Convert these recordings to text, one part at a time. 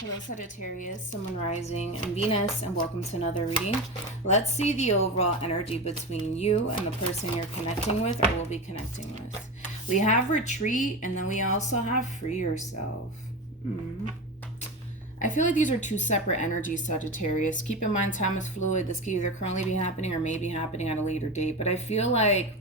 Hello Sagittarius, Sun, Moon, Rising, and Venus, and welcome to another reading. Let's see the overall energy between you and the person you're connecting with or will be connecting with. We have retreat, and then we also have free yourself. I feel like these are two separate energies, Sagittarius. Keep in mind, time is fluid. This could either currently be happening or may be happening at a later date, but I feel like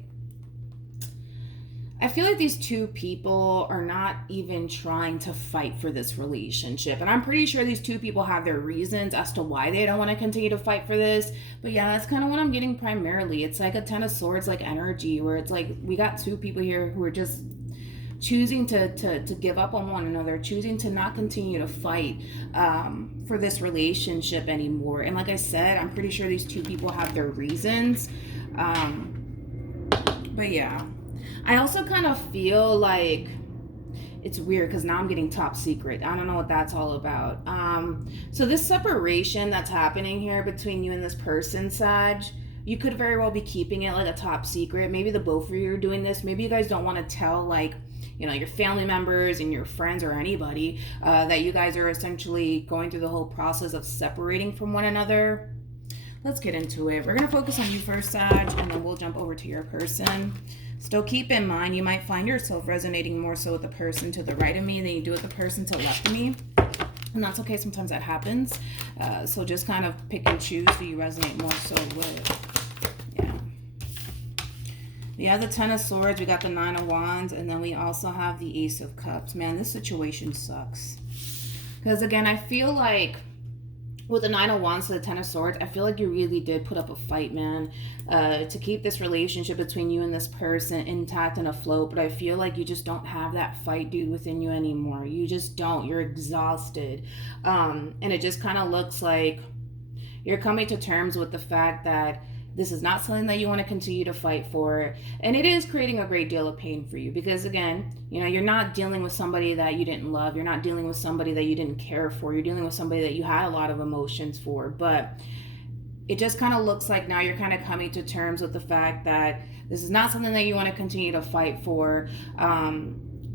these two people are not even trying to fight for this relationship. And I'm pretty sure these two people have their reasons as to why they don't want to continue to fight for this. But yeah, that's kind of what I'm getting primarily. It's like a Ten of Swords like energy where it's like we got two people here who are just choosing to give up on one another, choosing to not continue to fight for this relationship anymore. And like I said, I'm pretty sure these two people have their reasons. But yeah. I also kind of feel like it's weird because now I'm getting top secret. I don't know what that's all about. So this separation that's happening here between you and this person, Sag, you could very well be keeping it like a top secret. Maybe the both of you are doing this. Maybe you guys don't want to tell like, you know, your family members and your friends or anybody that you guys are essentially going through the whole process of separating from one another. Let's get into it. We're going to focus on you first, Sag, and then we'll jump over to your person. Still keep in mind, you might find yourself resonating more so with the person to the right of me than you do with the person to the left of me. And that's okay. Sometimes that happens. So just kind of pick and choose who you resonate more so with. Yeah. We have the Ten of Swords. We got the Nine of Wands. And then we also have the Ace of Cups. Man, this situation sucks. Because again, I feel like with the Nine of Wands to the Ten of Swords, I feel like you really did put up a fight, man, to keep this relationship between you and this person intact and afloat. But I feel like you just don't have that fight, dude, within you anymore. You just don't. You're exhausted. And it just kind of looks like you're coming to terms with the fact that this is not something that you want to continue to fight for. And it is creating a great deal of pain for you because, again, you know, you're not dealing with somebody that you didn't love. You're not dealing with somebody that you didn't care for. You're dealing with somebody that you had a lot of emotions for. But it just kind of looks like now you're kind of coming to terms with the fact that this is not something that you want to continue to fight for.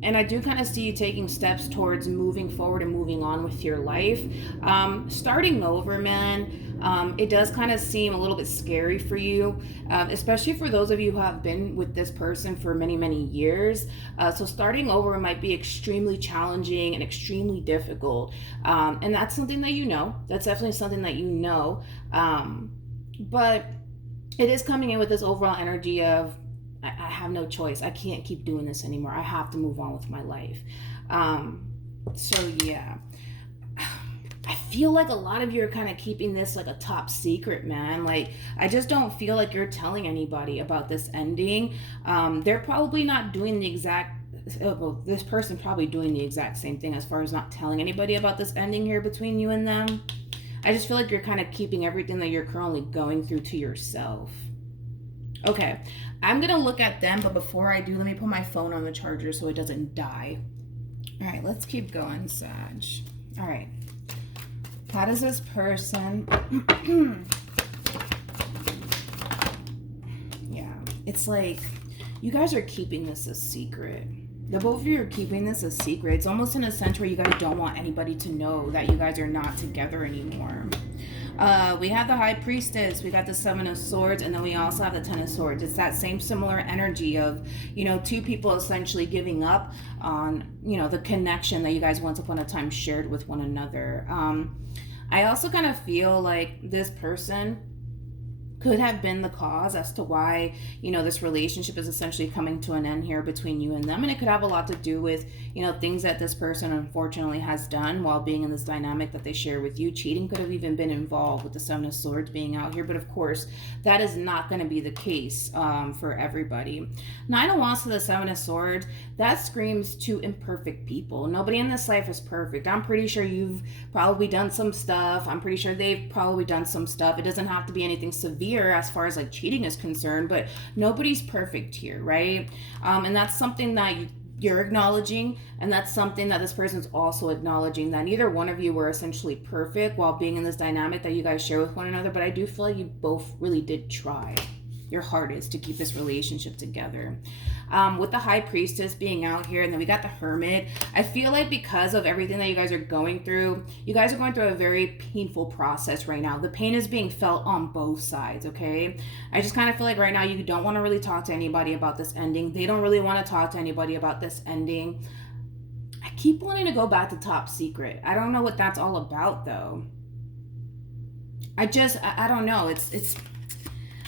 And I do kind of see you taking steps towards moving forward and moving on with your life. Starting over, man. It does kind of seem a little bit scary for you, especially for those of you who have been with this person for many, many years. So starting over might be extremely challenging and extremely difficult. And that's something that you know. That's definitely something that you know. But it is coming in with this overall energy of, I have no choice. I can't keep doing this anymore. I have to move on with my life. So yeah. I feel like a lot of you are kind of keeping this like a top secret, man. Like, I just don't feel like you're telling anybody about this ending. They're probably not doing the exact, well, this person probably doing the exact same thing as far as not telling anybody about this ending here between you and them. I just feel like you're kind of keeping everything that you're currently going through to yourself. Okay, I'm going to look at them, but before I do, let me put my phone on the charger so it doesn't die. All right, let's keep going, Sag. All right. How does this person... Yeah, it's like you guys are keeping this a secret. The both of you are keeping this a secret. It's almost in a sense where you guys don't want anybody to know that you guys are not together anymore. We have the High Priestess, we got the Seven of Swords, and then we also have the Ten of Swords. It's that same similar energy of, you know, two people essentially giving up on, you know, the connection that you guys once upon a time shared with one another. I also kind of feel like this person could have been the cause as to why, you know, this relationship is essentially coming to an end here between you and them. And it could have a lot to do with, you know, things that this person unfortunately has done while being in this dynamic that they share with you. Cheating could have even been involved with the Seven of Swords being out here. But of course, that is not going to be the case for everybody. Nine of Wands to the Seven of Swords, that screams to imperfect people. Nobody in this life is perfect. I'm pretty sure you've probably done some stuff. I'm pretty sure they've probably done some stuff. It doesn't have to be anything severe as far as like cheating is concerned, but nobody's perfect here, right? And that's something that you're acknowledging, and that's something that this person's also acknowledging, that neither one of you were essentially perfect while being in this dynamic that you guys share with one another. But I do feel like you both really did try. your heart is to keep this relationship together. With the High Priestess being out here, and then we got the Hermit, I feel like because of everything that you guys are going through, you guys are going through a very painful process right now. The pain is being felt on both sides, okay? I just kind of feel like right now you don't want to really talk to anybody about this ending. They don't really want to talk to anybody about this ending. I keep wanting to go back to Top Secret. I don't know what that's all about, though. I don't know. It's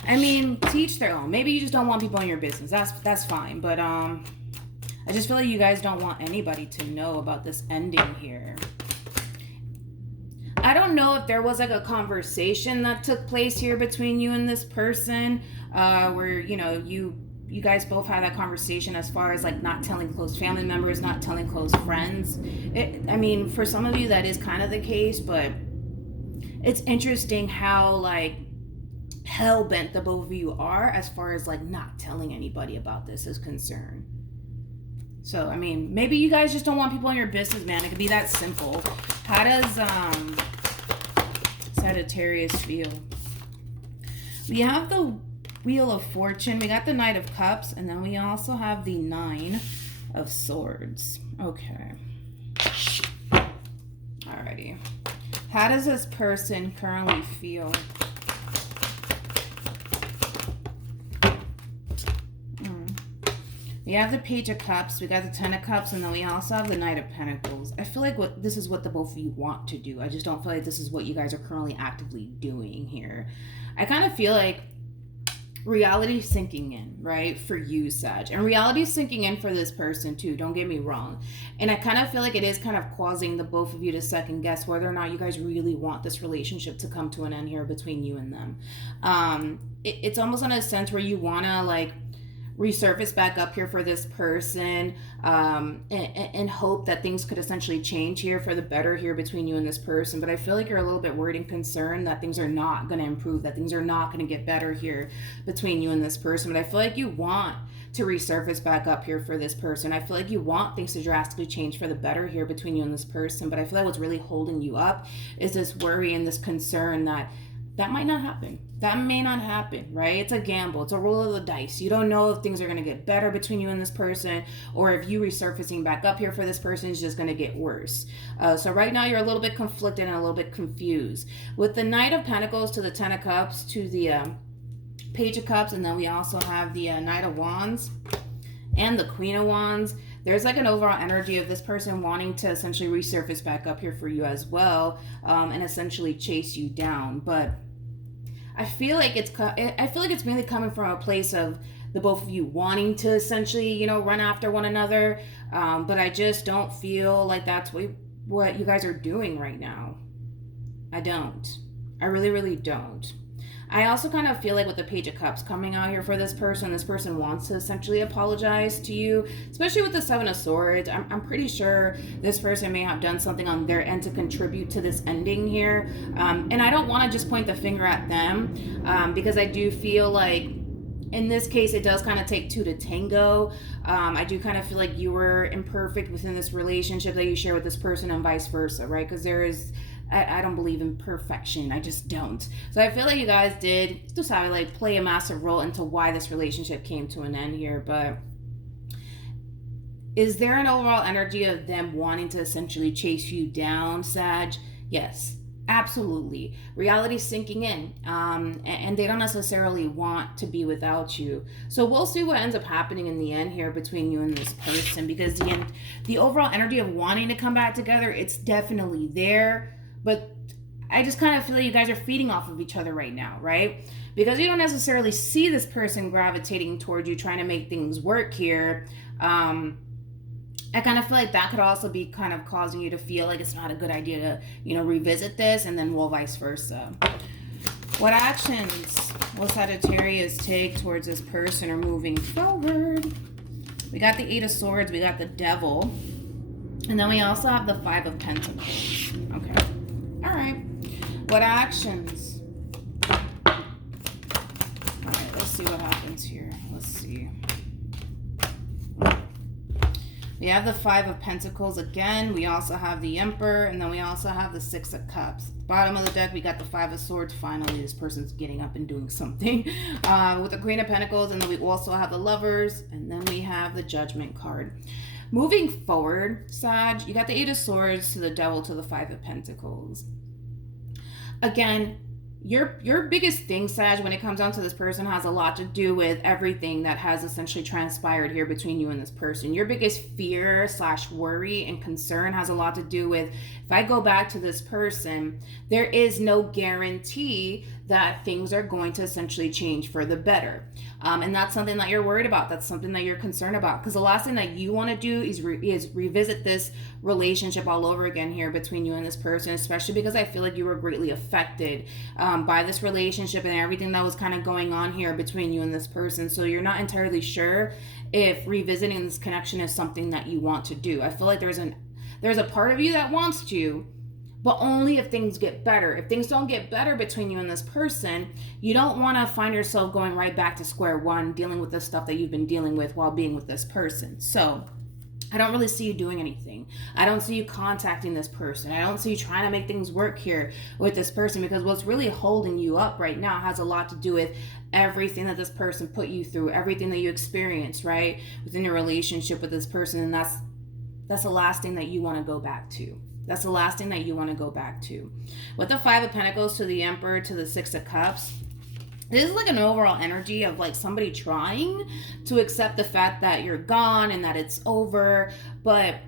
I mean, to each their own. Maybe you just don't want people in your business. That's fine. But I just feel like you guys don't want anybody to know about this ending here. I don't know if there was like a conversation that took place here between you and this person, where, you know, you guys both had that conversation as far as like not telling close family members, not telling close friends. I mean, for some of you that is kind of the case, but it's interesting how like hell-bent the both of you are as far as like not telling anybody about this is concerned. So I mean, maybe you guys just don't want people in your business, man. It could be that simple. How does Sagittarius feel? We have the Wheel of Fortune, we got the Knight of Cups, and then we also have the Nine of Swords. Okay, alrighty. How does this person currently feel? We have the Page of Cups, we got the Ten of Cups, and then we also have the Knight of Pentacles. I feel like this is what the both of you want to do. I just don't feel like this is what you guys are currently actively doing here. I kind of feel like reality sinking in, right, for you, Sag. And reality sinking in for this person, too. Don't get me wrong. And I kind of feel like it is kind of causing the both of you to second guess whether or not you guys really want this relationship to come to an end here between you and them. It's almost in a sense where you want to, like, resurface back up here for this person, and hope that things could essentially change here for the better here between you and this person. But I feel like you're a little bit worried and concerned that things are not going to improve, that things are not going to get better here between you and this person. But I feel like you want to resurface back up here for this person. I feel like you want things to drastically change for the better here between you and this person. But I feel like what's really holding you up is this worry and this concern that might not happen. That may not happen, right? It's a gamble. It's a roll of the dice. You don't know if things are going to get better between you and this person, or if you resurfacing back up here for this person is just going to get worse. So right now you're a little bit conflicted and a little bit confused. With the Knight of Pentacles to the Ten of Cups to the Page of Cups, and then we also have the Knight of Wands and the Queen of Wands. There's like an overall energy of this person wanting to essentially resurface back up here for you as well, and essentially chase you down. But I feel like it's mainly coming from a place of the both of you wanting to essentially, you know, run after one another. But I just don't feel like that's what you guys are doing right now. I don't. I really, really don't. I also kind of feel like with the Page of Cups coming out here for this person wants to essentially apologize to you, especially with the Seven of Swords. I'm pretty sure this person may have done something on their end to contribute to this ending here. And I don't want to just point the finger at them, because I do feel like in this case, it does kind of take two to tango. I do kind of feel like you were imperfect within this relationship that you share with this person and vice versa, right? Because I don't believe in perfection. I just don't. So I feel like you guys did just have to like play a massive role into why this relationship came to an end here. But is there an overall energy of them wanting to essentially chase you down, Sag? Yes, absolutely. Reality sinking in, and they don't necessarily want to be without you. So we'll see what ends up happening in the end here between you and this person, because the overall energy of wanting to come back together, it's definitely there. But I just kind of feel like you guys are feeding off of each other right now, right? Because you don't necessarily see this person gravitating towards you, trying to make things work here. I kind of feel like that could also be kind of causing you to feel like it's not a good idea to, you know, revisit this, and then vice versa. What actions will Sagittarius take towards this person or moving forward? We got the Eight of Swords, we got the Devil, and then we also have the Five of Pentacles. Okay. All right. What actions? All right, let's see what happens here. Let's see. We have the Five of Pentacles again. We also have the Emperor, and then we also have the Six of Cups. Bottom of the deck, we got the Five of Swords. Finally, this person's getting up and doing something. With the Queen of Pentacles, and then we also have the Lovers, and then we have the Judgment card. Moving forward, Sag, you got the Eight of Swords to the Devil to the Five of Pentacles. Again, your biggest thing, Sag, when it comes down to this person has a lot to do with everything that has essentially transpired here between you and this person. Your biggest fear / worry and concern has a lot to do with, if I go back to this person, there is no guarantee that things are going to essentially change for the better. And that's something that you're worried about. That's something that you're concerned about. Because the last thing that you want to do is revisit this relationship all over again here between you and this person, especially because I feel like you were greatly affected by this relationship and everything that was kind of going on here between you and this person. So you're not entirely sure if revisiting this connection is something that you want to do. I feel like there's a part of you that wants to, but only if things get better. If things don't get better between you and this person, you don't want to find yourself going right back to square one, dealing with the stuff that you've been dealing with while being with this person. So I don't really see you doing anything. I don't see you contacting this person. I don't see you trying to make things work here with this person, because what's really holding you up right now has a lot to do with everything that this person put you through, everything that you experienced, right, within your relationship with this person. And that's the last thing that you want to go back to. That's the last thing that you want to go back to. With the Five of Pentacles to the Emperor to the Six of Cups, this is like an overall energy of like somebody trying to accept the fact that you're gone and that it's over. But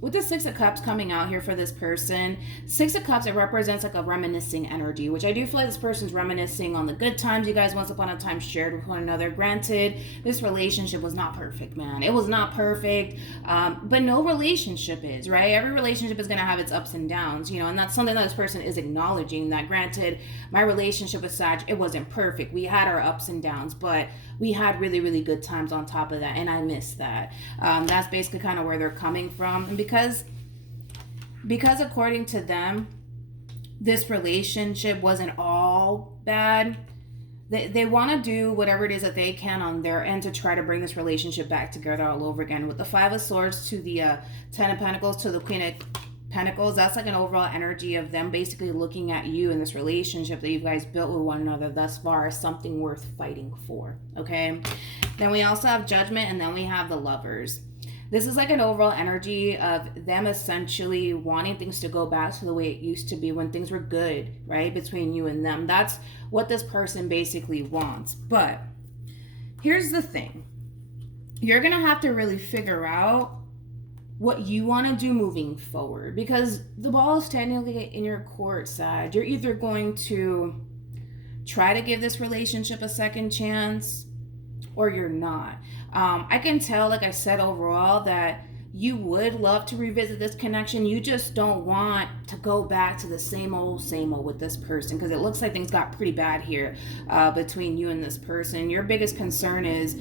with the Six of Cups coming out here for this person, Six of Cups, it represents like a reminiscing energy, which I do feel like this person's reminiscing on the good times you guys once upon a time shared with one another. Granted, this relationship was not perfect, man. It was not perfect, but no relationship is, right? Every relationship is going to have its ups and downs, you know, and that's something that this person is acknowledging, that granted, my relationship with Sag, it wasn't perfect. We had our ups and downs, but we had really, really good times on top of that, and I miss that. That's basically kind of where they're coming from. And because according to them, this relationship wasn't all bad, they want to do whatever it is that they can on their end to try to bring this relationship back together all over again. With the Five of Swords to the Ten of Pentacles to the Queen of Pentacles, that's like an overall energy of them basically looking at you in this relationship that you guys built with one another thus far as something worth fighting for, okay? Then we also have Judgment, and then we have the Lovers. This is like an overall energy of them essentially wanting things to go back to the way it used to be when things were good, right, between you and them. That's what this person basically wants. But here's the thing. You're going to have to really figure out what you want to do moving forward, because the ball is technically in your court, Sag. You're either going to try to give this relationship a second chance, or you're not. I can tell, like I said, overall, that you would love to revisit this connection. You just don't want to go back to the same old with this person, because it looks like things got pretty bad here between you and this person. Your biggest concern is,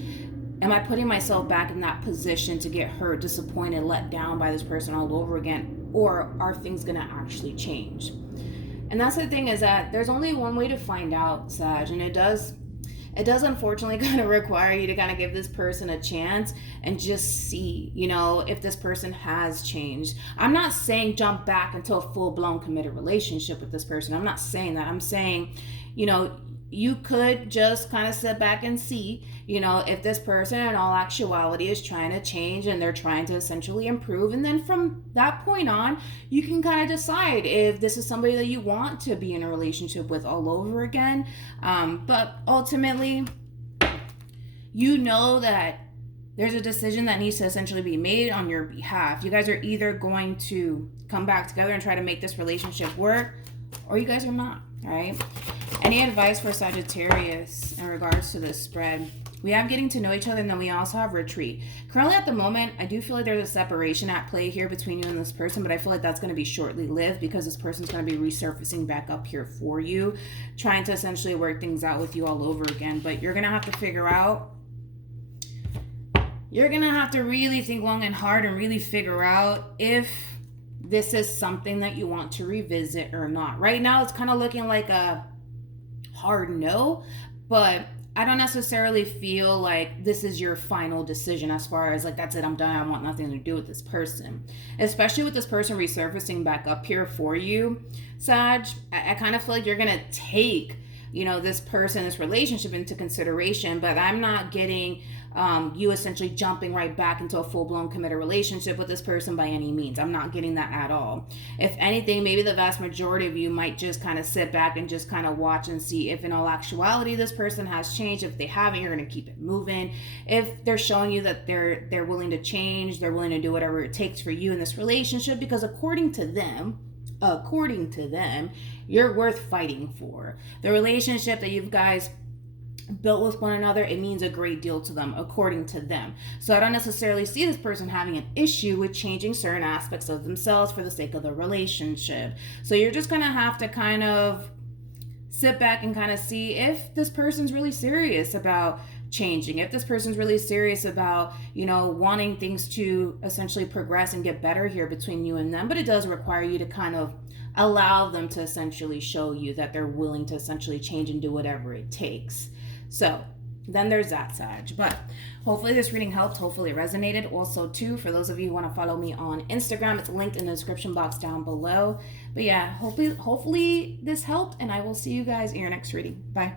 am I putting myself back in that position to get hurt, disappointed, let down by this person all over again? Or are things going to actually change? And that's the thing, is that there's only one way to find out, Sag, and it does unfortunately kind of require you to kind of give this person a chance and just see, you know, if this person has changed. I'm not saying jump back into a full-blown committed relationship with this person. I'm not saying that. I'm saying, you know, you could just kind of sit back and see, you know, if this person in all actuality is trying to change and they're trying to essentially improve. And then from that point on, you can kind of decide if this is somebody that you want to be in a relationship with all over again. But ultimately, you know that there's a decision that needs to essentially be made on your behalf. You guys are either going to come back together and try to make this relationship work, or you guys are not, all right? Any advice for Sagittarius in regards to this spread? We have getting to know each other, and then we also have retreat. Currently at the moment, I do feel like there's a separation at play here between you and this person, but I feel like that's going to be shortly lived, because this person's going to be resurfacing back up here for you, trying to essentially work things out with you all over again. But you're going to have to figure out, you're going to have to really think long and hard and really figure out if this is something that you want to revisit or not. Right now, it's kind of looking like a hard no, but I don't necessarily feel like this is your final decision as far as like, that's it, I'm done, I want nothing to do with this person. Especially with this person resurfacing back up here for you, Sag, I kind of feel like you're going to take, you know, this person, this relationship into consideration, but I'm not getting you essentially jumping right back into a full-blown committed relationship with this person by any means. I'm not getting that at all. If anything, maybe the vast majority of you might just kind of sit back and just kind of watch and see if in all actuality this person has changed. If they haven't, you're going to keep it moving. If they're showing you that they're willing to change, they're willing to do whatever it takes for you in this relationship, because according to them, you're worth fighting for. The relationship that you guys built with one another, it means a great deal to them, according to them. So I don't necessarily see this person having an issue with changing certain aspects of themselves for the sake of the relationship. So you're just gonna have to kind of sit back and kind of see if this person's really serious about changing, if this person's really serious about, you know, wanting things to essentially progress and get better here between you and them. But it does require you to kind of allow them to essentially show you that they're willing to essentially change and do whatever it takes. So then there's that, Sag. But hopefully this reading helped. Hopefully it resonated. Also, too, for those of you who want to follow me on Instagram, it's linked in the description box down below. But yeah, hopefully this helped, and I will see you guys in your next reading. Bye.